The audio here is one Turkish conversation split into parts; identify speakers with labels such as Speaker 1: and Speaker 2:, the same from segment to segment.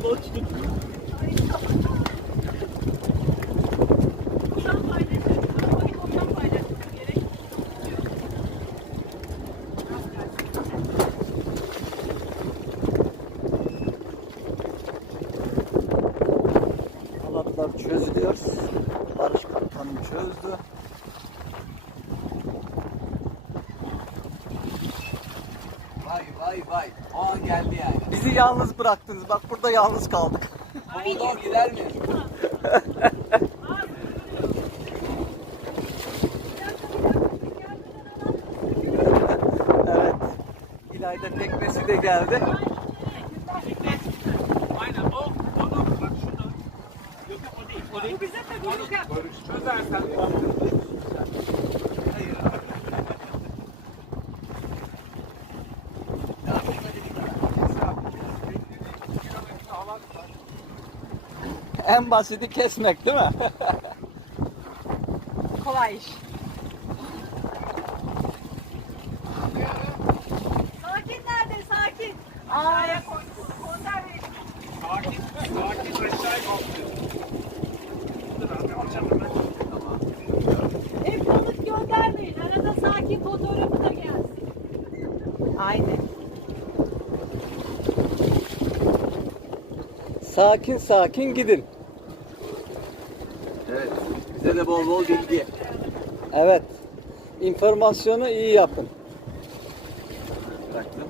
Speaker 1: balık tutun.
Speaker 2: Halatlar çözülüyor. Barış kaptanım çözdü.
Speaker 3: Vay. O an geldi yani.
Speaker 2: Bizi yalnız bıraktınız. Bak burada yalnız kaldık.
Speaker 3: Komodor gider mi?
Speaker 2: Evet. İlayda teknesi de geldi.
Speaker 1: Aynen o. Onu bak şurada. Yok o değil. O değil. Bize de Barış çözersen.
Speaker 2: En basiti kesmek değil mi?
Speaker 4: Kolay iş. Sakin nerede? Sakin. Aşağıya koy.
Speaker 1: Sakin aşağıya kalkıyor. Dur abi alacağım hemen.
Speaker 4: Hep balık göndermeyin. Arada sakin fotoğrafı da gelsin. Aynen.
Speaker 2: Sakin sakin gidin.
Speaker 3: Evet. Bize de bol bol bilgi.
Speaker 2: Evet. İnformasyonu iyi yapın.
Speaker 3: Bıraktım.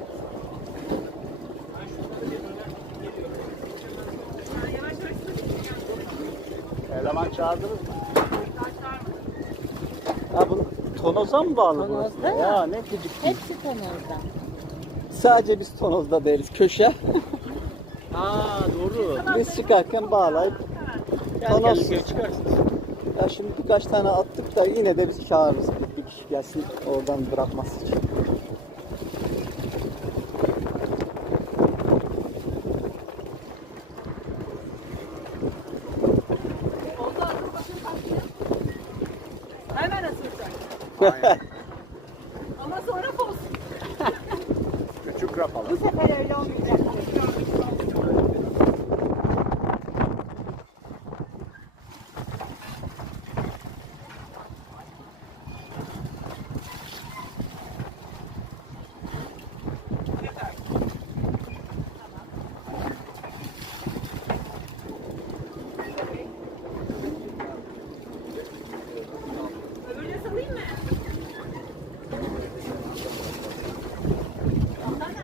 Speaker 1: Eleman çağırdınız mı?
Speaker 2: Ha bunu tonoza mı bağlı burası?
Speaker 5: Tonozda ya.
Speaker 2: Ya ne gıcık.
Speaker 5: Hepsi tonozda.
Speaker 2: Sadece biz tonozda deriz. Köşe.
Speaker 1: Aa doğru.
Speaker 2: Biz çıkarken bağlayıp
Speaker 1: Gel
Speaker 2: tonoz.
Speaker 1: yukarı çıkarsın.
Speaker 2: Ya şimdi birkaç tane attık da yine de biz çağırırız. Bir kişi gelsin oradan bırakması için.
Speaker 4: Hemen asılacak. Ama sonra poz.
Speaker 1: Küçük rapalar.
Speaker 4: Bu sefer öyle olmayacak.